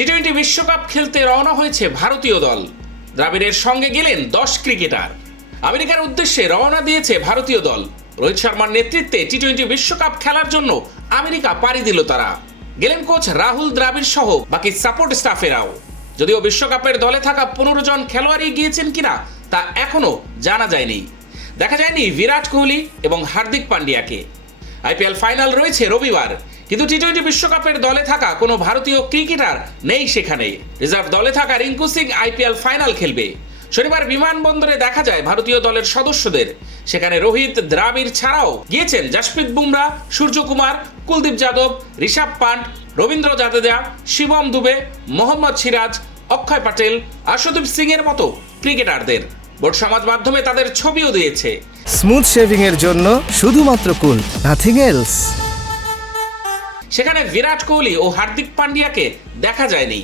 T twenty বিশ্বকাপ খেলতে রওনা হয়েছে ভারতীয় দল। দ্রাবিড়ের সঙ্গে গেলেন দশ ক্রিকেটার। আমেরিকার উদ্দেশ্যে রওনা দিয়েছে ভারতীয় দল। রোহিত শর্মার নেতৃত্বে টি টোয়েন্টি বিশ্বকাপ খেলার জন্য আমেরিকা পাড়ি দিল তারা। গেলেন কোচ রাহুল দ্রাবিড় সহ বাকি সাপোর্ট স্টাফেরাও। যদিও বিশ্বকাপের দলে থাকা পনেরো জন খেলোয়াড়ই গিয়েছেন কিনা তা এখনও জানা যায়নি। দেখা যায়নি বিরাট কোহলি এবং হার্দিক পান্ডিয়াকে আইপিএল ফাইনাল রয়েছে রবিবার। কিন্তু টি টোয়েন্টি বিশ্বকাপের দলে থাকা কোনো ভারতীয় ক্রিকেটার নেই সেখানে। রিজার্ভ দলে থাকা রিঙ্কু সিং আইপিএল ফাইনাল খেলবে। শনিবার বিমানবন্দরে দেখা যায় ভারতীয় দলের সদস্যদের। সেখানে রোহিত দ্রাবিড় ছাড়াও গিয়েছেন জাসপ্রীত বুমরা, সূর্যকুমার, কুলদীপ যাদব, ঋষভ পান্ট, রবীন্দ্র জাদেজা, শিবম দুবে, মোহাম্মদ সিরাজ, অক্ষয় প্যাটেল আশুদীপ সিং এর মতো ক্রিকেটারদের। বোর্ড সমাজ মাধ্যমে তাদের ছবিও দিয়েছে। স্মুথ শেভিং এর জন্য শুধুমাত্র কুল নাথিং এলস সেখানে বিরাট কোহলি ও হার্দিক পান্ডিয়াকে দেখা যায়নি।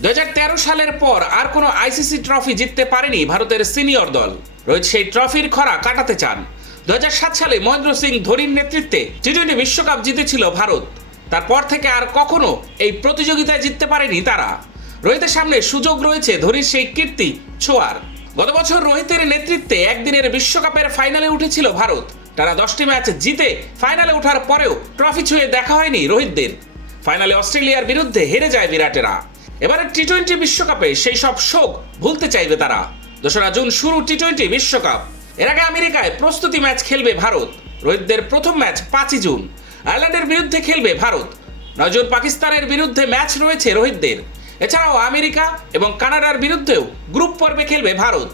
দু হাজার তেরো সালের পর আর কোনো আইসিসি ট্রফি জিততে পারেনি ভারতের সিনিয়র দল। রোহিত সেই ট্রফির খরা কাটাতে চান। দুই হাজার সাত সালে মহেন্দ্র সিং ধোনির নেতৃত্বে টি টোয়েন্টি বিশ্বকাপ জিতেছিল ভারত। তারপর থেকে আর কখনো এই প্রতিযোগিতায় জিততে পারেনি তারা। রোহিতের সামনে সুযোগ রয়েছে ধোনির সেই কীর্তি, ছোঁয়ার। গত বছর রোহিতের নেতৃত্বে একদিনের বিশ্বকাপের ফাইনালে উঠেছিল ভারত। টানা দশটি ম্যাচ জিতে ফাইনালে ওঠার পরেও ট্রফি ছুঁয়ে দেখা হয়নি রোহিতদের। ফাইনালে অস্ট্রেলিয়ার বিরুদ্ধে হেরে যায় বিরাটেরা। এবারে টি টোয়েন্টি বিশ্বকাপে সেই সব শোক ভুলতে চাইবে তারা। দোসরা জুন শুরু টি টোয়েন্টি বিশ্বকাপ। এর আগে আমেরিকায় প্রস্তুতি ম্যাচ খেলবে ভারত। রোহিতদের প্রথম ম্যাচ পাঁচই জুন। আয়ারল্যান্ডের বিরুদ্ধে খেলবে ভারত। নয় জুন পাকিস্তানের বিরুদ্ধে ম্যাচ রয়েছে রোহিতদের। এছাড়াও আমেরিকা এবং কানাডার বিরুদ্ধেও গ্রুপ পর্বে খেলবে ভারত।